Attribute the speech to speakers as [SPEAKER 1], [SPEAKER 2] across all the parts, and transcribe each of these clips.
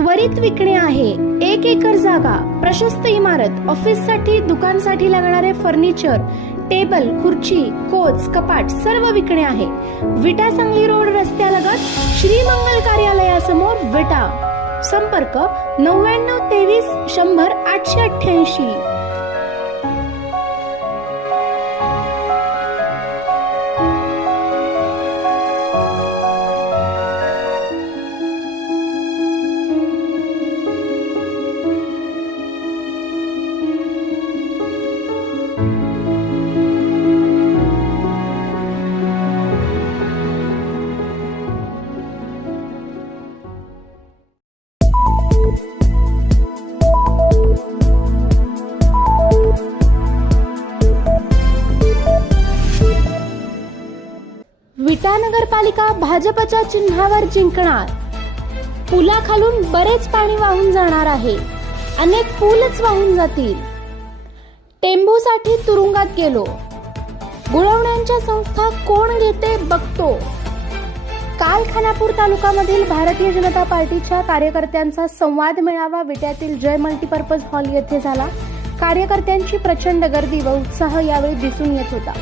[SPEAKER 1] त्वरित विकणे आहे. एक एकर जागा प्रशस्त इमारत ऑफिससाठी दुकानसाठी लागणारे फर्निचर टेबल खुर्ची कोच कपाट सर्व विकणे आहे. विटा सांगली रोड रस्त्यालगत श्रीमंगल कार्यालयासमोर विटा. संपर्क नव्याण्णव तेवीस शंभर आठशे अठ्ठ्याऐंशी. विटा नगरपालिका भाजपच्या चिन्हावर जिंकणार. पुलाखालून बरेच पाणी वाहून जाणार आहे. अनेक पूलच वाहून जातील. टेंबूसाठी तुरुंगात गेलो. गुळवण्यांच्या संस्था कोण घेते बघतो. काल खानापूर तालुक्यामधील भारतीय जनता पार्टीच्या कार्यकर्त्यांचा संवाद मेळावा विट्यातील जय मल्टीपर्पज हॉल येथे झाला. कार्यकर्त्यांची प्रचंड गर्दी व उत्साह यावेळी दिसून येत होता.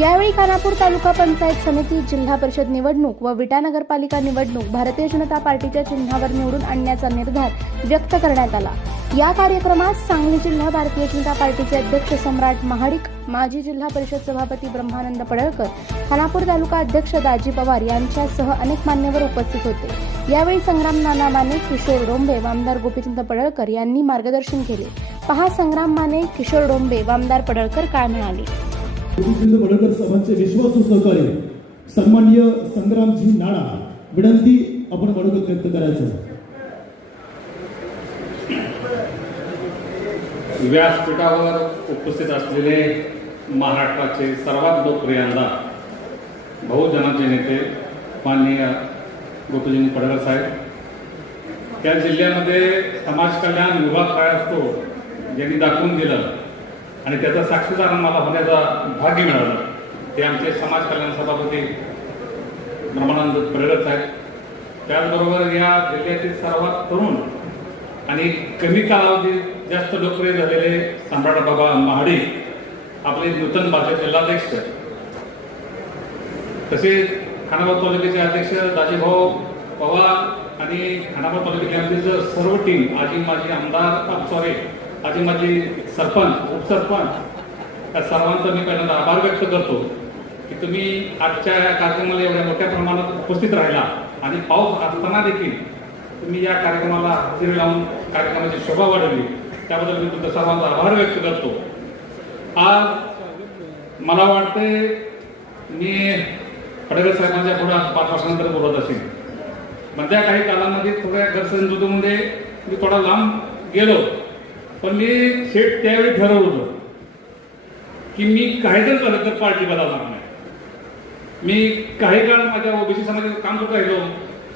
[SPEAKER 1] यावेळी खानापूर तालुका पंचायत समिती जिल्हा परिषद निवडणूक व विटा नगरपालिका निवडणूक भारतीय जनता पार्टीच्या चिन्हावर निवडून आणण्याचा निर्धार व्यक्त करण्यात आला. या कार्यक्रमात सांगली जिल्हा भारतीय जनता पार्टीचे अध्यक्ष सम्राट महाडिक माजी जिल्हा परिषद सभापती ब्रह्मानंद पडळकर खानापूर तालुका अध्यक्ष दाजी पवार यांच्यासह अनेक मान्यवर उपस्थित होते. यावेळी संग्राम नाना माने किशोर डोंबे वामदार आमदार गोपीचंद पडळकर यांनी मार्गदर्शन केले. पहा संग्राम माने किशोर डोंबे वामदार आमदार पडळकर काय म्हणाले?
[SPEAKER 2] गोपीचंद साहेबांचे विश्वासू सहकार्य सन्माननीय संग्रामजी नाणा विनंती आपण वडकर व्यक्त करायचं.
[SPEAKER 3] व्यासपीठावर उपस्थित असलेले महाराष्ट्राचे सर्वात लोकप्रिय आमदार बहुजनाचे नेते माननीय गोपीजी पडकर साहेब. त्या जिल्ह्यामध्ये समाज कल्याण विभाग काय असतो ज्यांनी दाखवून दिलं आणि त्याचा साक्षीदार मला होण्याचा भाग्य मिळालं. ते आमचे समाज कल्याण सभापती ब्रह्मानंद प्रेरक साहेब. त्याचबरोबर या जिल्ह्यातील सर्वात तरुण आणि कमी कालावधीत जास्त लोकप्रिय झालेले सम्राट बाबा महाडी आपले नूतन भाजप जिल्हाध्यक्ष. तसेच खानाबाद तालुक्याचे अध्यक्ष दाजीभाऊ पवार आणि खानाबाद तालुक्यातले आमची जर सर्व टीम आजी माझी आमदार सॉरी आधी माझी सरपंच उपसरपंच या सर्वांचा मी पहिल्यांदा आभार व्यक्त करतो की तुम्ही आजच्या या कार्यक्रमाला एवढ्या मोठ्या प्रमाणात उपस्थित राहिला. आणि पाऊस असताना देखील तुम्ही या कार्यक्रमाला हजेरी लावून कार्यक्रमाची शोभा वाढवली. त्याबद्दल मी तुमचा सर्वांचा आभार व्यक्त करतो. आज मला वाटते मी फडणवीस साहेबांच्या पुढे आज पाच वर्षानंतर बोलत असेल मधल्या काही कालामध्ये थोड्या गैरसमजुतीमध्ये मी थोडा लांब गेलो. पण मी थेट त्यावेळी ठरवलं की मी काही जर झालं तर पार्टी बदलणार नाही. मी काही काळ माझ्या ओबीसी समाजाचं काम करत राहिलो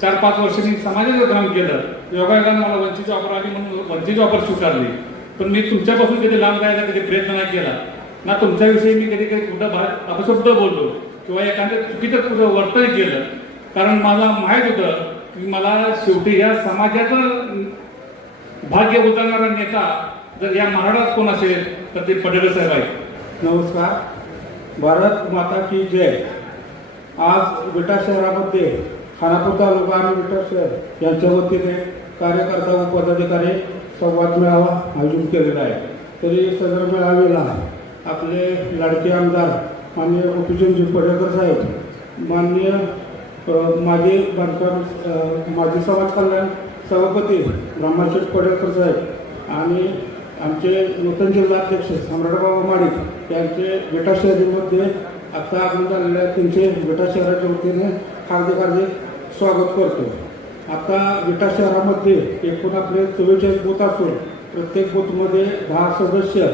[SPEAKER 3] चार पाच वर्ष मी समाजाचं काम केलं. योगायोगानं मला वंचित ऑफर आली म्हणून वंचित ऑफर स्वीकारली. पण मी तुमच्यापासून कधी लांब जायचा कधी प्रयत्न नाही केला. ना तुमच्याविषयी मी कधी कधी कुठं बाहेर अपशब्द बोललो किंवा एखाद्या चुकीचं तुझं वर्तन केलं. कारण मला माहीत होतं की मला शेवटी या समाजाचं भाग्य उतरणारा नेता जर या महाराष्ट्रात कोण असेल तर ते पटेल साहेब आहेत.
[SPEAKER 4] नमस्कार. भारत माता की जय. आज विटा शहरामध्ये खानापूर तालुका आणि विटा शहर यांच्या वतीने कार्यकर्ता व पदाधिकारी संवाद मेळावा आयोजित केलेला आहे. तरी सदर मेळावेला आपले लाडके आमदार माननीय गोपीचंदजी पडेकर साहेब माननीय माजी बांधकाम माजी समाज कल्याण सभापती ब्रह्माशेठ पडेकर साहेब आणि आमचे नूतन जिल्हाध्यक्ष सम्राटबाबा माडिक यांचे विटा शहरीमध्ये आता आगमन झालेल्या त्यांचे विटा शहराच्या वतीने हार्दिक हार्दिक स्वागत करतो आता विटा शहरामध्ये एकूण आपले चव्वेचाळीस बूथ असून प्रत्येक बूथमध्ये दहा सदस्य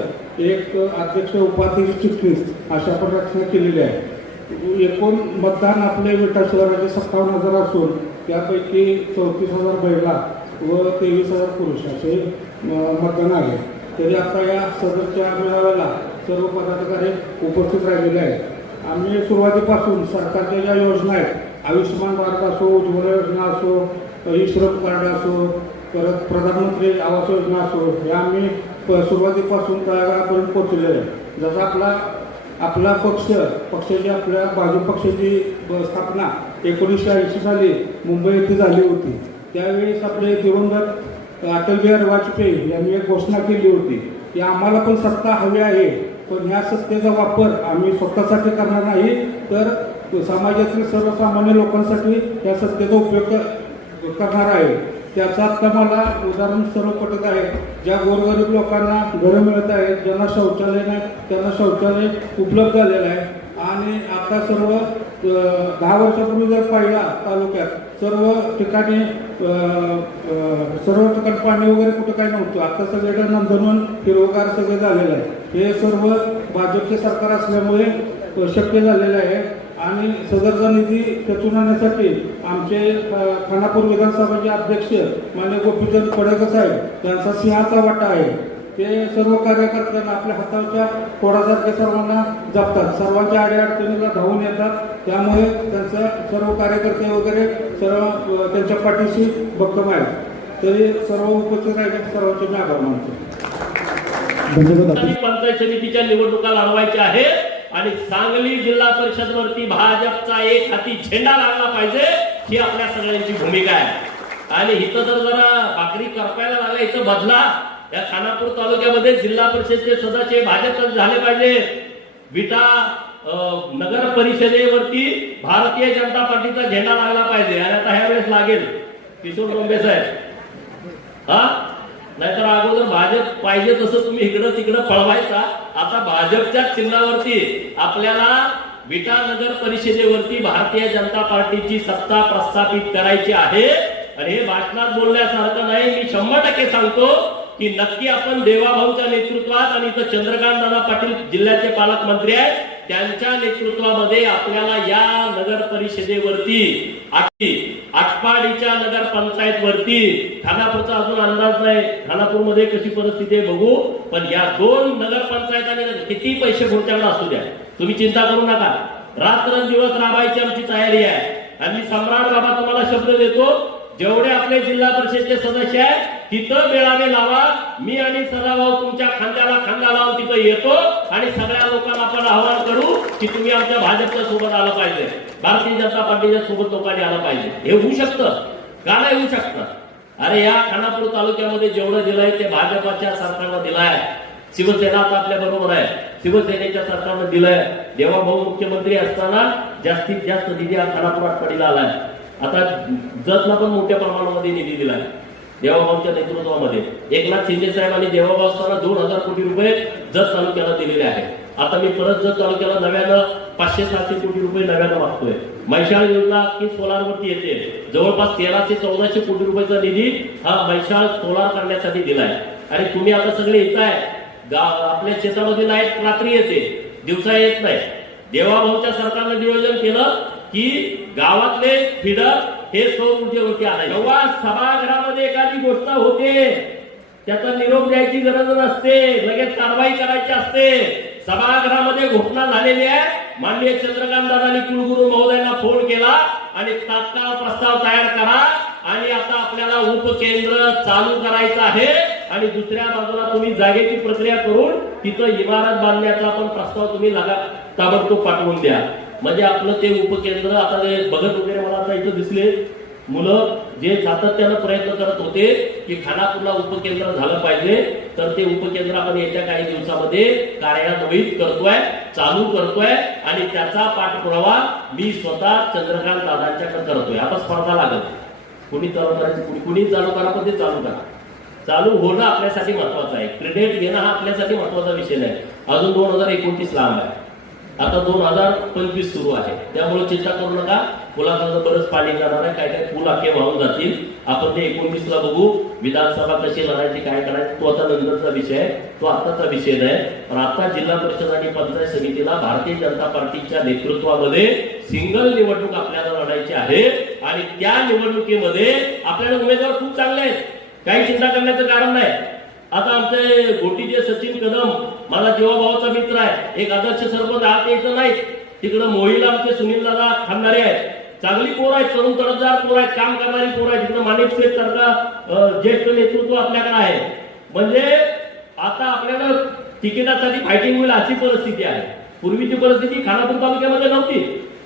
[SPEAKER 4] एक अध्यक्ष उपाध्यक्ष चिटणीस अशा पण रचना केलेली आहे. एकूण मतदान आपले विटा शहराचे सत्तावन्न हजार असून त्यापैकी चौतीस हजार महिला व तेवीस हजार पुरुष असे मतदान आहे तरी आता या सदरच्या मेळाव्याला सर्व पदाधिकारी उपस्थित राहिलेले आहेत. आम्ही सुरुवातीपासून सरकारच्या ज्या योजना आहेत आयुष्यमान भारत असो उज्ज्वला योजना असो ई श्रम कार्ड असो परत प्रधानमंत्री आवास योजना असो हे आम्ही प- सुरुवातीपासून तळागाळापर्यंत पोहोचलेलो आहे जसं आपला आपला पक्ष पक्षाची आपल्या भाजप पक्षाची स्थापना एकोणीसशे ऐंशी साली मुंबई येथे झाली होती. त्यावेळेस आपले दिवंगत अटलबिहारी वाजपेयी यांनी एक घोषणा केली होती की आम्हाला पण सत्ता हवी आहे पण ह्या सत्तेचा वापर आम्ही स्वतःसाठी करणार नाही तर समाजातील सर्वसामान्य लोकांसाठी या सत्तेचा उपयोग करणार आहे. त्याचं आता मला उदाहरण सर्व पटत आहे. ज्या गोरगरीब लोकांना घरं मिळत आहेत ज्यांना शौचालय नाही त्यांना शौचालय उपलब्ध झालेलं आहे आणि आता सर्व दहा वर्षापूर्वी जर पाहिला तालुक्यात सर्व ठिकाणी सर्व ठिकाणी पाणी वगैरे कुठं काही नव्हतं. आता सगळीकडे नंदनवन हिरवगार सगळं झालेलं आहे. हे सर्व भाजपचे सरकार असल्यामुळे शक्य झालेलं आहे. आणि सदरचा निधी खेचून आणण्यासाठी आमचे खानापूर विधानसभाचे अध्यक्ष मान्य गोपीचंद पडळकर साहेब यांचा सिंहाचा वाटा आहे. ते सर्व कार्यकर्त्यांना आपल्या हाताच्या कोडासारखे सर्वांना जपतात. सर्वांच्या अडीअडचणीला धावून येतात. त्यामुळे त्यांचं सर्व कार्यकर्ते वगैरे सर्व त्यांच्या पाठीशी भक्कम आहेत तरी सर्व उपस्थित राहिले सर्वांचे मी आभार मानतो.
[SPEAKER 5] पंचायत समितीच्या निवडणुका लढवायच्या आहेत आणि सांगली जिल्हा परिषद वरती भाजपचा एक हाती झेंडा लागला पाहिजे ही आपल्या सगळ्यांची भूमिका आहे. आणि इथं जर जरा भाकरी करपायला लागल्या इथं बदला. या खानापूर तालुक्यामध्ये जिल्हा परिषदचे सदस्य भाजप झाले पाहिजे. विटा नगर परिषदेवरती भारतीय जनता पार्टीचा झेंडा लागला पाहिजे. आणि आता ह्या वेळेस लागेल. किशोर डोंबे साहेब. हा? नाहीतर अगोदर भाजप पाहिजे तसं तुम्ही इकडं तिकडं पळवायचा. आता भाजपच्या चिन्हावरती आपल्याला विटा नगर परिषदेवरती भारतीय जनता पार्टीची सत्ता प्रस्थापित करायची आहे. आणि हे भाषणात बोलण्यासारखं नाही. मी शंभर टक्के सांगतो की नक्की आपण देवाभाऊच्या नेतृत्वात आणि इथं चंद्रकांत दादा पाटील जिल्ह्याचे पालकमंत्री आहेत त्यांच्या नेतृत्वामध्ये आपल्याला या नगर परिषदेवरती आठी आटपाडीच्या नगर पंचायत वरती खानापूरचा अजून अंदाज नाही खानापूरमध्ये कशी परिस्थिती आहे बघू पण या दोन नगर पंचायतांनी किती पैसे पुढच्याकडे असू द्या. तुम्ही चिंता करू नका. रात्रंदिवस राबायची आमची तयारी आहे. आणि सम्राट बाबा तुम्हाला शब्द देतो जेवढे आपले जिल्हा परिषदचे सदस्य आहेत तिथं मेळावे लावा. मी आणि सदाभाऊ तुमच्या खांद्याला खांदा लावून तिथं येतो आणि सगळ्या लोकांना आपण आवाहन करू की तुम्ही आमच्या भाजपच्या सोबत आलं पाहिजे. भारतीय जनता पार्टीच्या सोबत लोकांनी आलं पाहिजे. हे होऊ शकतं. का नाही होऊ शकतं? अरे या खानापूर तालुक्यामध्ये जेवढं दिलंय ते भाजपाच्या सरकारनं दिलंय. शिवसेना आता आपल्या बरोबर आहे. शिवसेनेच्या सरकारनं दिलंय. देवाभाऊ मुख्यमंत्री असताना जास्तीत जास्त निधी हा खानापुरात आटपाडीला आलाय. आता जतला पण मोठ्या प्रमाणामध्ये निधी दिलाय. देवाभाऊच्या नेतृत्वामध्ये. एकनाथ शिंदे साहेबांनी देवाभाऊ असताना दोन हजार कोटी रुपये जत तालुक्याला दिलेले आहेत. आता मी परत जत तालुक्याला नव्यानं पाचशे सातशे कोटी रुपये नव्यानं मागतोय. मैशाळ योजना ही सोलारवरती येते. जवळपास तेराशे चौदाशे कोटी रुपयाचा निधी हा मैशाळ सोलार करण्यासाठी दिलाय. आणि तुम्ही आता सगळे येत आहे आपल्या शेतामध्ये लाइट रात्री येते. दिवसा येत नाही. देवाभाऊच्या सरकारनं नियोजन केलं की गावातले फिडर हे सौर ऊर्जेवरती आणायचे. जेव्हा सभागृहामध्ये एखादी गोष्ट होते त्याचा निरोप द्यायची गरज नसते लगेच कारवाई करायची असते. सभागृहामध्ये घोषणा झालेली आहे. माननीय चंद्रकांत दादानी कुलगुरू महोदयांना फोन केला आणि तात्काळ प्रस्ताव तयार करा आणि आता आपल्याला उपकेंद्र चालू करायचं आहे आणि दुसऱ्या बाजूला तुम्ही जागेची प्रक्रिया करून तिथं इमारत बांधण्याचा पण प्रस्ताव तुम्ही लगा ताबडतोब पाठवून द्या. म्हणजे आपलं ते उपकेंद्र आता ते बघत वगैरे मला आता इथं दिसले. मुलं जे सातत्यानं प्रयत्न करत होते की खानापूरला उपकेंद्र झालं पाहिजे तर ते उपकेंद्र आपण येत्या काही दिवसामध्ये कार्यान्वित करतोय चालू करतोय आणि त्याचा पाठपुरावा मी स्वतः चंद्रकांत दादांच्याकडे करतोय. आता स्पर्धा लागत कुणी चालू करायची? कुणी कुणी चालू करा पण ते चालू करा. चालू होणं आपल्यासाठी महत्वाचं आहे. क्रेडिट घेणं हा आपल्यासाठी महत्त्वाचा विषय नाही. अजून दोन हजार एकोणतीस लांब आहे. आता दोन हजार पंचवीस सुरू आहे. त्यामुळे चिंता करू नका. पुलाखालचं बरंच पाणी जाणार आहे. काय काय पूल अखे वाहून जातील. आपण ते एकोणतीसला बघू. विधानसभा कशी लढायची काय करायची तो आता नंतरचा विषय आहे. तो आताचा विषय नाही. पण आता जिल्हा परिषद आणि पंचायत समितीला भारतीय जनता पार्टीच्या नेतृत्वामध्ये सिंगल निवडणूक आपल्याला लढायची आहे. आणि त्या निवडणुकीमध्ये आपल्याला उमेदवार खूप चांगले आहेत. काही चिंता करण्याचं कारण नाही. आता आमचे गोटीचे सचिन कदम माझा जीवाभावाचा मित्र आहे. एक आदर्श सरपंच आत यायचं नाही. तिकडं मोहिला आमचे सुनील दादा खांदारे आहेत. चांगली पोर आहेत तरुण तडफदार पोर आहेत काम करणारी पोर आहेत. तिकडे माणिक शेठ सारखा ज्येष्ठ नेतृत्व आपल्याकडे आहे. म्हणजे आता आपल्याला तिकिटासाठी फायटिंग होईल अशी परिस्थिती आहे. पूर्वीची परिस्थिती खानापूर तालुक्यामध्ये नव्हती.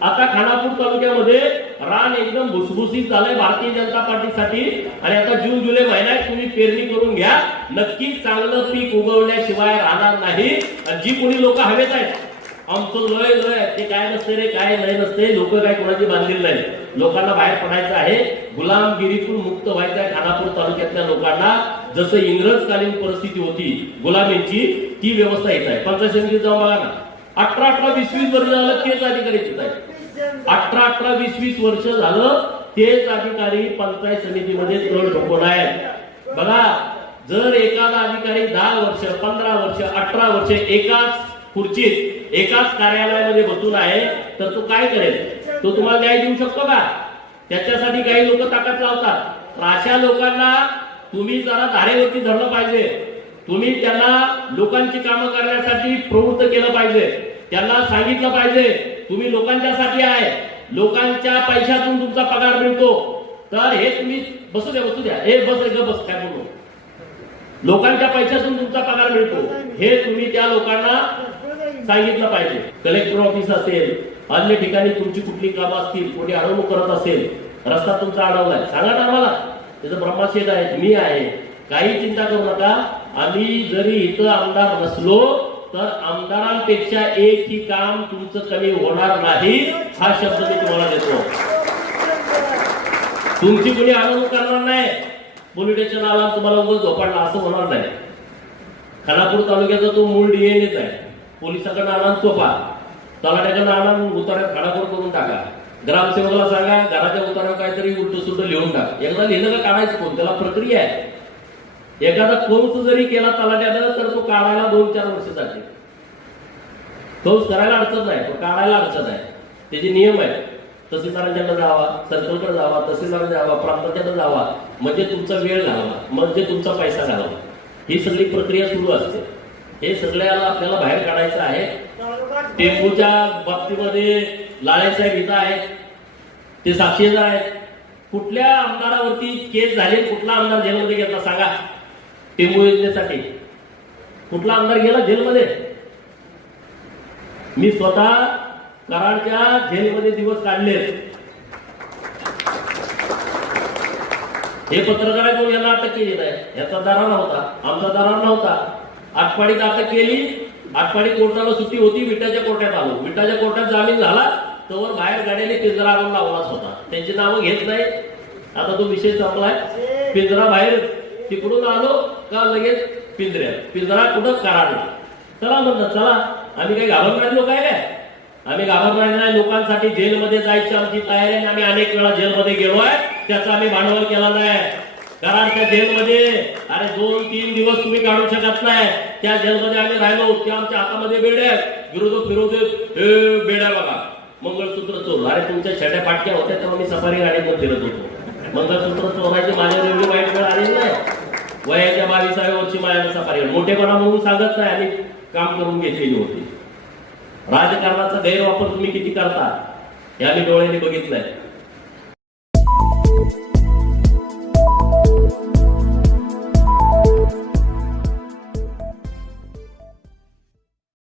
[SPEAKER 5] आता खानापूर तालुक्यामध्ये रान एकदम भुसभुसीत झालंय भारतीय जनता पार्टीसाठी. आणि आता जून जुलै महिन्यात तुम्ही पेरणी करून घ्या. नक्कीच चांगलं पीक उगवल्याशिवाय राहणार नाही. आणि जी कोणी लोक हवेत आहेत आमचं लय लय ते काय नसते रे काय लय नसते लोक काय कोणाची बांधलेली नाही लोकांना बाहेर पडायचं आहे. गुलामगिरीतून मुक्त व्हायचं आहे खानापूर तालुक्यातल्या लोकांना. जसं इंग्रजकालीन परिस्थिती होती गुलामींची ती व्यवस्था येत आहे. पंचायत समितीत जाऊन बघा ना. अठरा अठरा वीस वीस वर्ष झालं तेच अधिकारी येत आहेत. अठरा अठरा वीस वीस वर्ष झालं तेच अधिकारी पंचायत समितीमध्ये तळ ठोकून आहेत. बघा जर एखादा अधिकारी दहा वर्ष पंधरा वर्ष अठरा वर्ष एकाच खुर्चीत एकाच कार्यालयामध्ये बसून आहे तर तो काय करेल? तो तुम्हाला न्याय देऊ शकतो का? त्याच्यासाठी काही लोक ताकद लावतात. तर अशा लोकांना तुम्ही जरा धारेवरती धरलं पाहिजे. तुम्ही त्यांना लोकांची कामं करण्यासाठी प्रवृत्त केलं पाहिजे. त्यांना सांगितलं पाहिजे तुम्ही लोकांच्यासाठी आहे. लोकांच्या पैशातून तुमचा पगार मिळतो. तर हे तुम्ही बसू द्या बसू द्या. हे बस ग बस काय म्हणून लोकांच्या पैशातून तुमचा पगार मिळतो. हे तुम्ही त्या लोकांना सांगितलं पाहिजे. कलेक्टर ऑफिस असेल अन्य ठिकाणी तुमची कुठली कामं असतील कोणी अडवणूक करत असेल रस्ता तुमचा अडवलाय. सांगा ना आम्हाला. त्याचं ब्रह्माशेद आहे मी आहे. काही चिंता करू नका. आम्ही जरी इथं आमदार नसलो तर आमदारांपेक्षा एक ही काम तुमचं कमी होणार नाही हा शब्द मी तुम्हाला देतो. तुमची कुणी आनंद करणार नाही पोलीस स्टेशन आला तुम्हाला उगाच झोपाडला असं होणार नाही. खानापूर तालुक्याचा तो मूळ डीएनएच आहे. पोलिसाकडनं आणा चोपा तलाट्याकडनं आणा उतारा खानापूर करून टाका. ग्रामसेवकाला सांगा घराच्या उतारा काहीतरी उलट सुलट लिहून टाका. एकदा लिहिलं का काढायचं कोण? त्याला प्रक्रिया आहे. एखादा कंस जरी केला तलाट्यानं तर तो काढायला दोन चार वर्ष जाते कंस करायला अडचण नाही तो काढायला अडचण आहे. त्याचे नियम आहेत. तहसीलदारांच्याकडे जावा सर्कलकडे जावा तहसीलदारांकडे जावा प्रांताच्याकडे जावा म्हणजे तुमचा वेळ घालवा म्हणजे तुमचा पैसा घालवा. ही सगळी प्रक्रिया सुरू असते. हे सगळ्याला आपल्याला बाहेर काढायचं आहे. टेम्पोच्या बाबतीमध्ये लाळेसाहेब इथं आहेत. ते साक्षीदार आहेत. कुठल्या आमदारावरती केस झाले कुठला आमदार जेलमध्ये घेतला सांगा. टेंबू योजनेसाठी. कुठला आमदार गेला जेलमध्ये? मी स्वतः कराडच्या जेलमध्ये दिवस काढले. हे पत्रकार आहे कोण याला अटक केली नाही. याचा दरार नव्हता आमचा दरार नव्हता. आटपाडीत अटक केली. आटपाडी कोर्टाला सुट्टी होती विटाच्या कोर्टात आलो. विटाच्या कोर्टात जामीन झाला तोवर बाहेर गाड्याने पिंजरा आणून लावलाच होता. त्यांची नावं घेत नाही. आता तो विषय संपलाय. पिंजरा बाहेर तिकडून आलो का लगेच पिंजऱ्यात? पिंजरा कुठं? कराड चला म्हणलं चला. आम्ही काही घाबरणारे लोक आहे काय? आम्ही घाबरणार लोकांसाठी जेलमध्ये जायची आमची तयारी आहे आम्ही अनेक वेळा जेलमध्ये आहे. त्याचा आम्ही भांडवल केला नाही कराडच्या जेलमध्ये अरे दोन तीन दिवस तुम्ही काढू शकत नाही. त्या जेलमध्ये आम्ही राहिलो. त्या आमच्या हातामध्ये बेड्या विरोध फिरोधक बेड्या बघा. मंगळसूत्र चोर. अरे तुमच्या छड्या फाटक्या होत्या तेव्हा मी सफारी गाडीत फिरत होतो. मंगळसूत्र चोरायची माझ्या एवढी वाईट वेळ आली नाही. वयाच्या बावीसाव्या वर्षी माझ्या सफारी मोठेपणा म्हणून सांगत नाही. आणि काम करून घेतलेली होती. राजकारणाचा गैरवापर तुम्ही किती करता? हे आम्ही डोळ्याने बघितलंय.